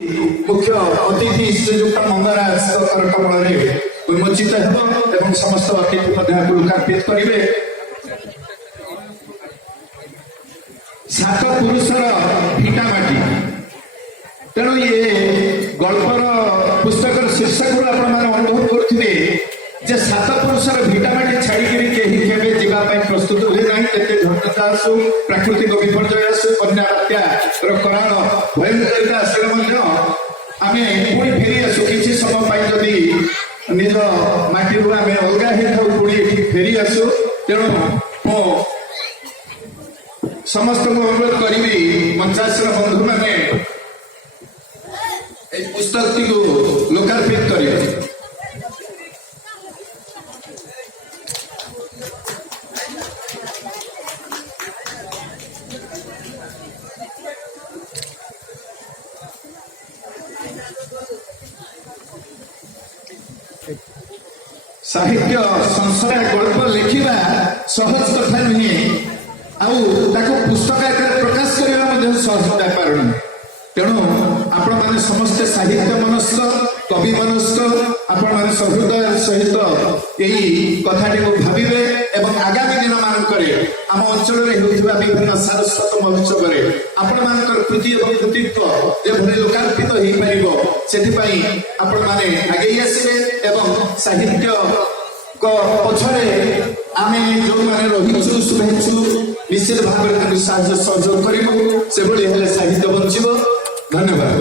मुख्य अतिथि श्रीजुक्त मंगराज कमल उन्मोचित हो समस्त अतिथि लोकार्पित करेंगे। सात पुरुषर भिटामाटी तेणु ये गल्पर पुस्तक शीर्षक अनुभव करुवे जे सात पुरुषर भिटामाटी छाड़ी केवे जावाई प्रस्तुत हुए ना के झंडा आसू प्राकृतिक विपर्यय आसू बन्या बात्या कराल भयंकरिता आसिले आमे पुणी फेरी आसू किसी समय जदि निज माटी आम अलग हो पुणी फेरी आसू तेणु समस्त अनुरोध करी मंचासीन बंधु मैंने पुस्तक टी लोकार्पित करेंगे। साहित्य संसार गल्प लिखा सहज कथा नुहे पुस्तक आकार प्रकाश करने सहज व्यापार नुहे। तेणु आपण मैंने समस्ते साहित्य मनस्क कवि मनस्क आपण मैंने सहृदय सहित यही कथाटी को भावे एवं आगामी दिन मानक आम अंचल विभिन्न सारस्वत महोत्सव आपण मान कृति और कृतित्व जो लोकार्पित हो पार से आपण मैंने आगे आसवे एवं साहित्य पछरे आम जो मैंने रहीचु शुभेच्छु निश्चित भाव में सहयोग करूँ से साहित्य बंचब। धन्यवाद।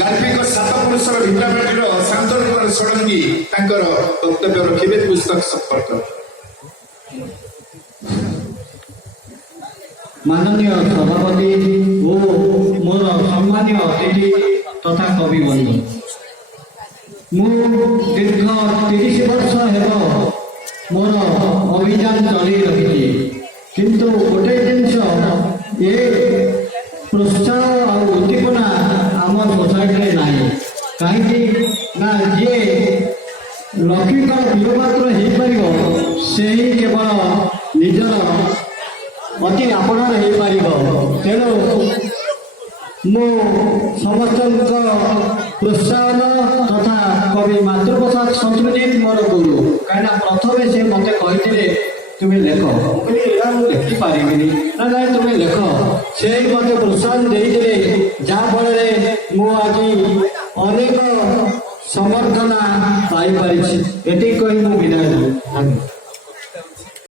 गार्पिक सात पुरुषर भिटामाटी शांतनु षडंगी वक्तव्य रखिए पुस्तक संपर्क। माननीय सभापति ओ मोर सम्मानीय अतिथि तथा कवि बंधु दीर्घ 30 वर्ष हेब मोर अभियान चली रही किंतु गोटे जिनस ये प्रोत्साह और उद्दीपना आम सोसाइटी ना कहीं ना जी लक्ष्मीकर वीरपात्र हो पार से ही केवल निजर अति आपणार हो पार। तेणु मु समस्त प्रोत्साहन तथा कवि मातृप्रसाद संस्कृति मोर गुरु कहीं प्रथम से मत कही तुम्हें लेख मुझे लिखिपारि ना ना तुम्हें लेख से मत प्रोत्साहन देते जहाँफल मुझे अनेक समर्थना पाई ये कही मुझे विदाय।